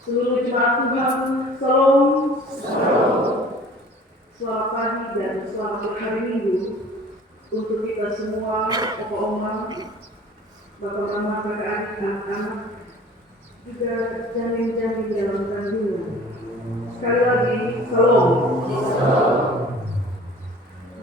Seluruh jemaat Tuhan, Salam. Selamat pagi dan selamat hari Minggu untuk kita semua, Bapak Oma, Bapak Mama, Kakak adik, anak-anak, juga janin-janin dalam kandungan. Sekali lagi, Salam.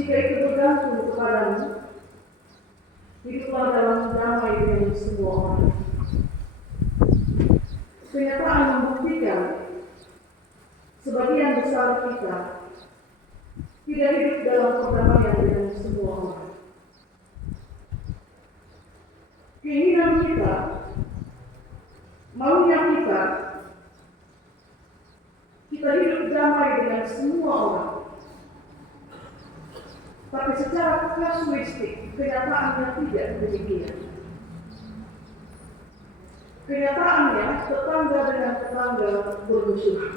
Jika itu bergantung kepadamu, hiduplah dalam damai dengan semua orang. Kenyataan membuktikan sebagian besar kita tidak hidup dalam perdamaian dengan semua orang. Keinginan kita, maunya kita hidup damai dengan semua orang. Tapi secara kasuistik, kenyataannya tidak demikian. Kenyataannya, tetangga dengan tetangga bermusuhan.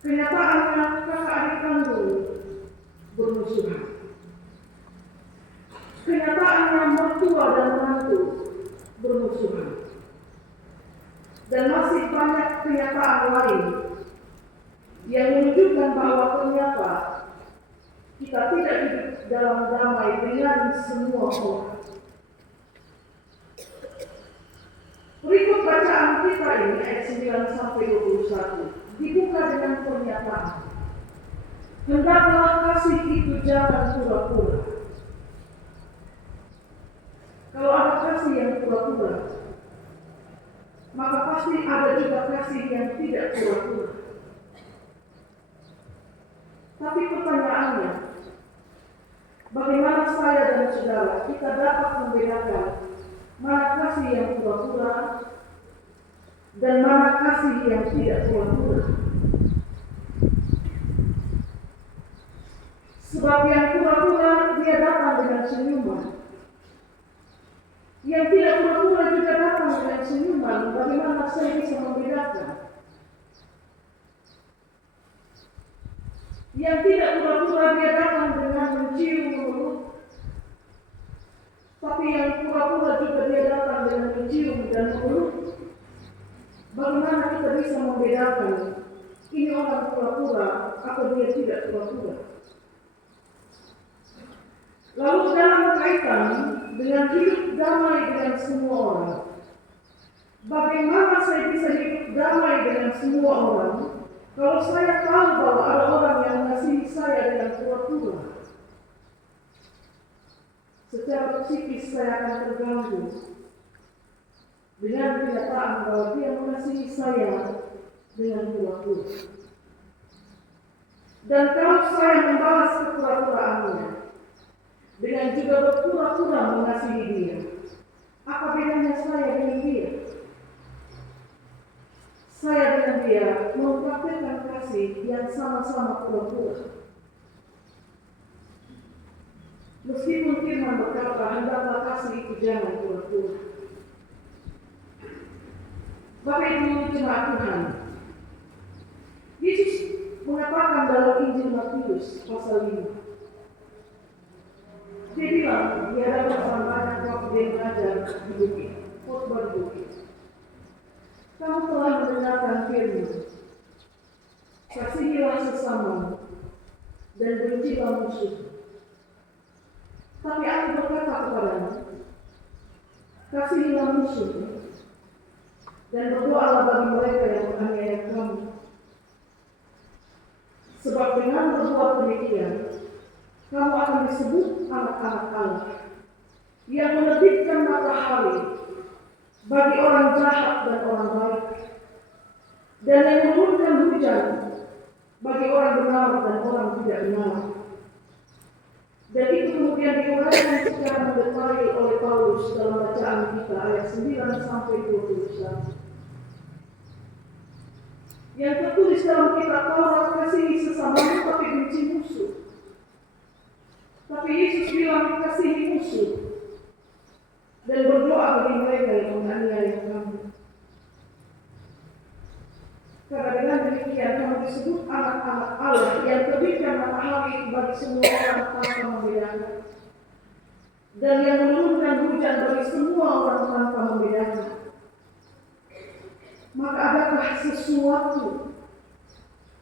Kenyataannya, kakak adik kandung bermusuhan. Kenyataannya, mertua dan menantu bermusuhan. Dan masih banyak kenyataan lain yang menunjukkan bahwa ternyata kita tidak hidup dalam damai dengan semua orang. Berikut bacaan kita ini ayat 9-21 dibuka dengan pernyataan. Hendaklah kasih itu jangan pura-pura. Kalau ada kasih yang pura-pura, maka pasti ada juga kasih yang tidak pura-pura. Tapi pertanyaannya, bagaimana saya dan saudara kita dapat membedakan mana kasih yang pura-pura dan mana kasih yang tidak pura-pura? Sebab yang pura-pura dia datang dengan senyuman. Yang tidak pura-pura juga datang dengan senyuman. Bagaimana saya bisa membedakan? Yang tidak pura-pura dia datang dengan mencium mulut. Tapi yang pura-pura juga dia datang dengan mencium dan mulut. Bagaimana kita bisa membedakan ini orang pura-pura atau dia tidak pura-pura? Lalu dalam kaitan dengan hidup damai dengan semua orang, bagaimana saya bisa hidup damai dengan semua orang kalau saya tahu bahwa ada orang yang mengasihi saya dengan pura-pura? Secara psikis saya akan terganggu dengan kenyataan bahwa dia mengasihi saya dengan pura-pura. Dan kalau saya membalas kepura-puraannya dengan juga berpura-pura mengasihi dia, apa bedanya saya dengan dia? Saya dengan dia mempraktikkan kasih yang sama-sama pura-pura. Meskipun firman berkata, hendaklah kasih itu jangan pura-pura. Bapak Ibu jemaat Tuhan, Yesus mengatakan dalam Injil Matius pasal 5, dia bilang, dia ada bersama banyak waktu dia mengajar di bukit, khotbah di bukit. Kamu telah mendengarkan firman, kasihilah sesama dan bencilah musuh. Tapi aku berkata kepadamu, kasihilah musuh dan berdoalah bagi mereka yang menganiaya kamu. Sebab dengan berbuat demikian, kamu akan disebut anak-anak Allah yang menerbitkan matahari bagi orang jahat dan orang baik, dan yang menurunkan hujan bagi orang benar dan orang tidak benar. Dan itu kemudian diuraikan secara mendetail oleh Paulus dalam bacaan kita ayat 9-21. Yang tertulis dalam kitab Taurat, kasihi sesamamu tapi benci musuh. Tapi Yesus bilang kasihi musuh dan berdoa bagi mereka yang menganiaya kamu. Karena dengan demikian kamu disebut anak-anak Allah yang terbitkan matahari bagi semua orang tanpa membedakan, dan yang menurunkan hujan bagi semua orang tanpa membedakan. maka adakah sesuatu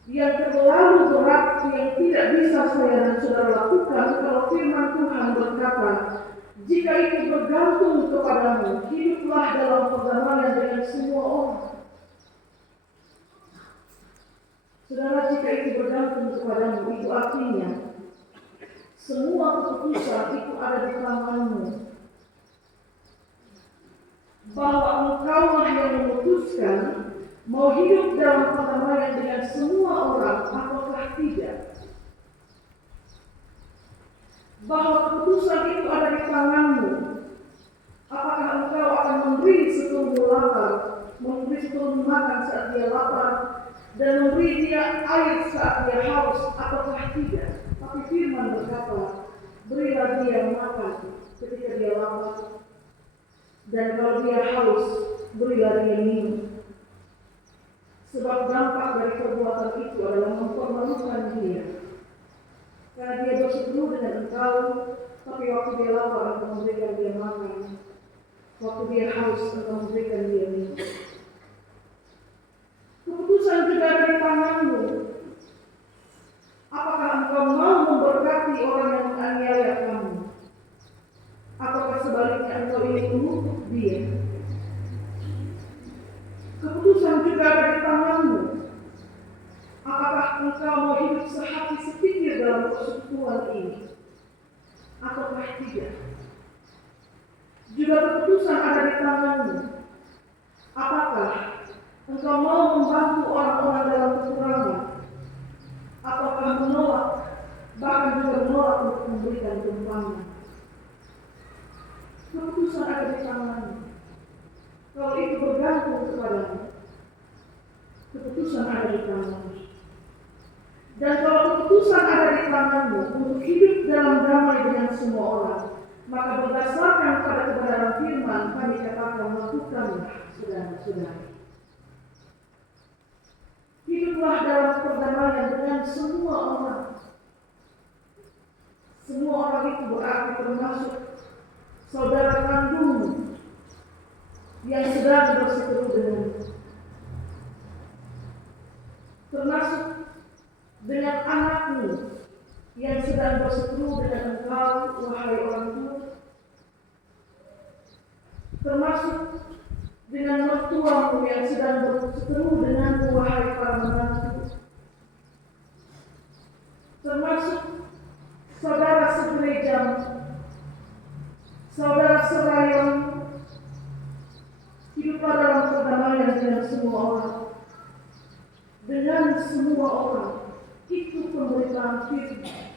yang terlalu berat yang tidak bisa saya dan saudara lakukan kalau firman Tuhan berkata, jika itu bergantung kepadamu, hiduplah dalam perdamaian dengan semua orang. Saudara, jika itu bergantung kepadamu, itu artinya semua keputusan itu ada di tanganmu. Bahwa engkaulah yang memutuskan mau hidup dalam perdamaian dengan semua orang ataukah tidak. Bahwa keputusan itu ada di tanganmu. Apakah engkau akan memberi seturun lapar, memberi seturun makan saat dia lapar, dan memberi dia air saat dia haus, ataukah tidak. Tapi firman berkata, berilah dia makan ketika dia lapar, dan kalau dia haus, berilah dia minum. Sebab dampak dari perbuatan itu adalah mempermalukan dia. Karena dia berseteru dengan engkau, tapi waktu dia lapar, engkau memberikan dia makan. Waktu dia haus, engkau memberikan dia minum. Keputusan juga ada di tanganmu. Apakah engkau mau memberkati orang yang menganiaya kamu? Ataukah sebaliknya engkau ingin mengutuk dia? Keputusan juga ada di tanganmu. Apakah engkau mau hidup sehati sepikir dalam persekutuan ini? Ataukah tidak? Juga keputusan ada di tanganmu. Apakah engkau mau membantu orang-orang dalam kekurangan? Ataukah menolak, bahkan juga menolak untuk memberikan tumpangan? Keputusan ada di tanganmu. Kalau itu bergantung kepadamu, keputusan ada di tanganmu. Dan kalau keputusan ada di tanganmu untuk hidup dalam damai dengan semua orang, maka berdasarkan pada kebenaran firman kami katakan, lakukanlah, saudara-saudari. Hiduplah dalam perdamaian dengan semua orang. Semua orang itu berarti termasuk saudara kandungmu yang sedang berseteru denganmu, termasuk dengan anakmu yang sedang berseteru dengan engkau, wahai orang tua, termasuk dengan mertuamu yang sedang berseteru denganmu, wahai para menantu, termasuk saudara segerejamu, saudara serayamu. Hiduplah dalam perdamaian dengan semua orang. Dengan semua orang. Itu pemberitaan firman.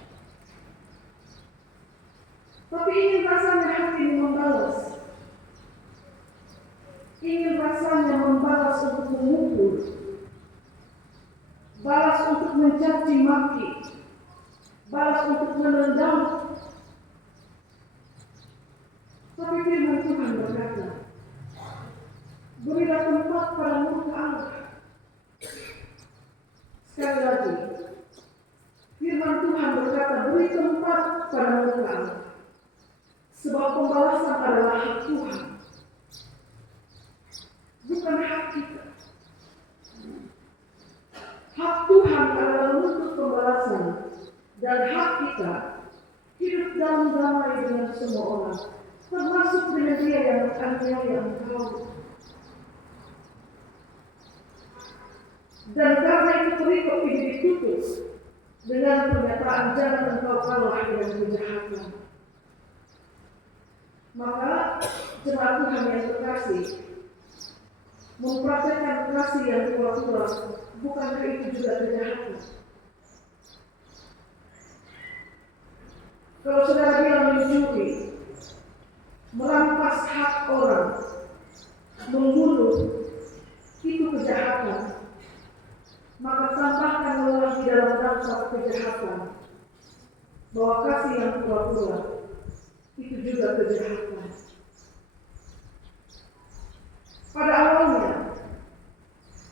Tapi ingin rasanya hati ini membalas. Ingin rasanya membalas untuk memukul. Balas untuk mencaci maki. Balas untuk menendang. Tapi firman Tuhan berkata, berilah tempat pada murka Allah. Sekali lagi, firman Tuhan berkata, beri tempat pada murka Allah. Sebab pembalasan adalah hak Tuhan, bukan hak kita. Hak Tuhan adalah menuntut pembalasan, dan hak kita hidup dalam damai dengan semua orang, termasuk dengan dia yang menganiaya engkau. Dan karena itu perikop ini ditutup dengan pernyataan jangan engkau kalah dengan kejahatan. Maka jemaat Tuhan yang terkasih, mempraktekkan kasih yang pura-pura, bukankah itu juga kejahatan? Kalau saudara bilang mencuri, merampas hak orang, membunuh, itu kejahatan. Maka tambahkan lagi dalam daftar kejahatan bahwa kasih yang pura-pura itu juga kejahatan. Pada awalnya,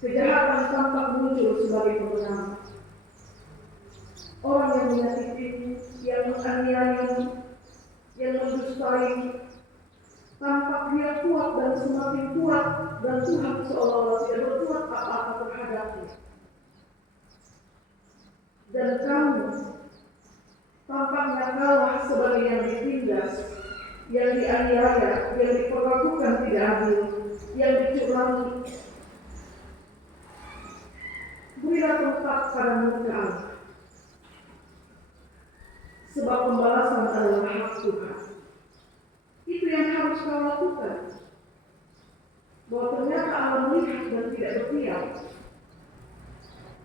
kejahatan tampak muncul sebagai pembenaran. Orang yang menyakiti, yang menganiaya, yang mendustai, tampak dia kuat dan semakin kuat, dan Tuhan seolah-olah tidak berbuat apa-apa terhadapnya. Dan kamu tampaknya kalah sebagai yang ditindas, yang dianiaya, yang diperlakukan tidak adil, yang dicurangi. Berilah tempat pada murka Allah, sebab pembalasan adalah hak Tuhan. Itu yang harus kau lakukan. Bahwa ternyata Allah melihat dan tidak berdiam.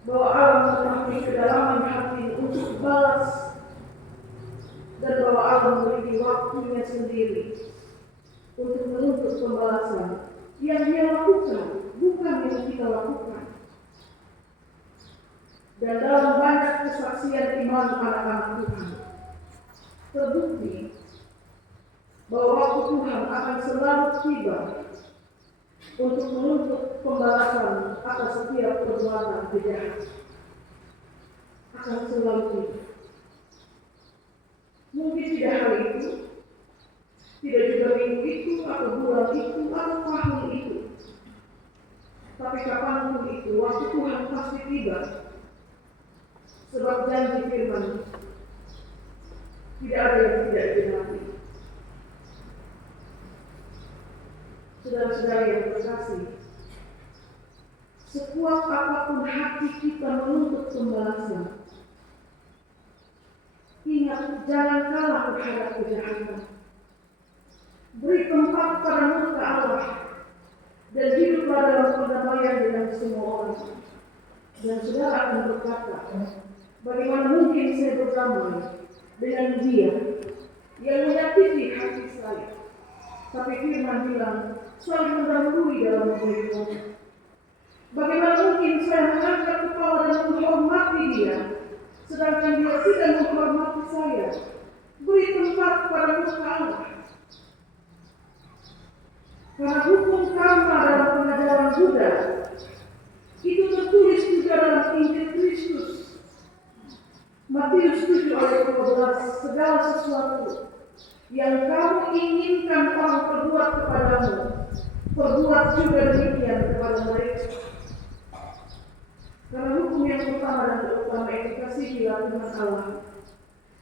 Bahwa Allah mengetahui kedalaman hati untuk balas, dan bahwa Allah memiliki waktunya sendiri untuk menuntut pembalasan yang Dia lakukan, bukan yang kita lakukan. Dan dalam banyak kesaksian iman anak-anak Tuhan, terbukti bahwa waktu Tuhan akan selalu tiba untuk menuntut pembalasan atas setiap perbuatan kejahatan. Akan selalu tiba. Mungkin tidak hari itu, tidak juga minggu itu, atau bulan itu, atau tahun itu. Tapi kapanpun itu, waktu Tuhan pasti tiba. Sebab janji firman, tidak ada yang tidak digenapi. Saudara-saudara yang terkasih, sekuat apapun hati kita menuntut pembalasan, ingat, jangan kalah terhadap kejahatan. Beri tempat pada murka Allah, dan hiduplah dalam perdamaian dengan semua orang. Dan saudara akan berkata, bagaimana mungkin saya berdamai dengan Dia yang menyakiti hati saya? Tapi firman bilang, saling mendahului dalam kebaikan. Bagaimana mungkin saya mengangkat kepala dan menghormati Dia, sedangkan Dia tidak menghormati saya? Beri tempat pada murka Allah. Karena hukum karma dalam pengajaran Buddha itu tertulis juga dalam Injil Kristus. Matius 7 ayat 12, segala sesuatu yang kamu inginkan orang perbuat kepadamu, perbuat juga demikian kepada mereka. Karena hukum yang pertama dan terutama itu kasihilah Tuhan Allah,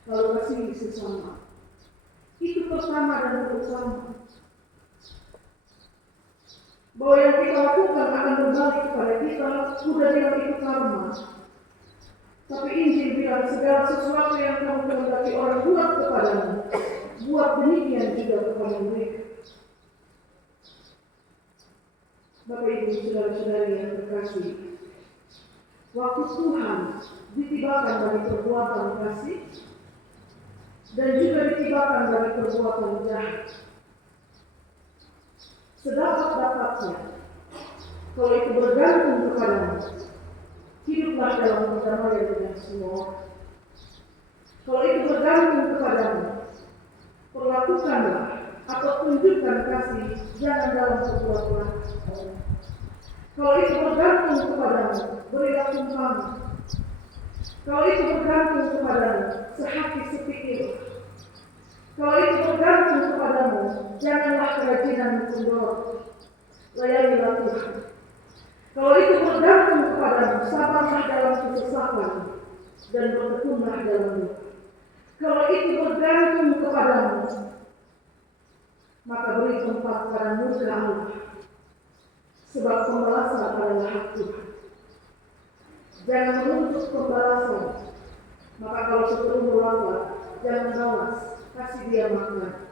lalu kasihi sesama. Itu pertama dan terutama. Bahwa yang kita lakukan akan berbalik kepada kita, sudah bilang itu karma. Tapi Injil bilang segala sesuatu yang kamu kehendaki orang buat kepadamu, buat demikian juga kepada mereka. Bapak Ibu saudara-saudari yang terkasih, waktu Tuhan ditibakan dari perbuatan kasih dan juga ditibakan dari perbuatan jahat. Sedapat-dapatnya, kalau itu bergantung kepadamu, hiduplah dalam perdamaian dengan semua orang. Kalau itu bergantung kepadamu, perlakukanlah atau tunjukkan kasih, jangan dalam perbuatan. Kalau itu bergantung kepadamu, berilah sumpahmu. Kalau itu bergantung kepadamu, sehati sepikir. Kalau itu bergantung kepadamu, janganlah kerajinan kendor. Layanilah Tuhan. Kalau itu bergantung kepadamu, sabarlah dalam kesesakan dan bertekunlah dalam duka. Kalau itu bergantung kepadamu, maka beri tempat pada murka Allah, sebab pembalasan adalah hak Tuhan. Jangan menuntut pembalasan, maka kalau seterumu lapar, jangan balas, kasih dia makan.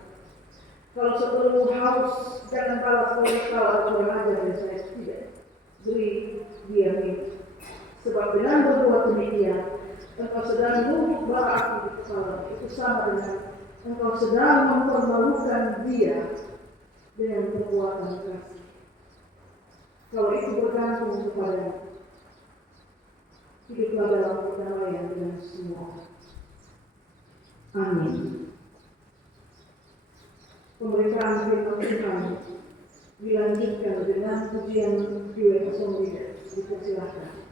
Kalau seterumu haus, jangan balas kolesterol atau kurang ajar dan saya tidak. Beri dia minum. Sebab dengan berbuat demikian, engkau sedang menumpuk bara api di kepala. Itu sama dengan engkau sedang mempermalukan dia dengan perbuatan kasih. Kalau itu bergantung kepada hiduplah dalam perdamaian dengan semua. Amin. Pemberitaan firman Tuhan dilanjutkan dengan pujian 203. Dipersilakan.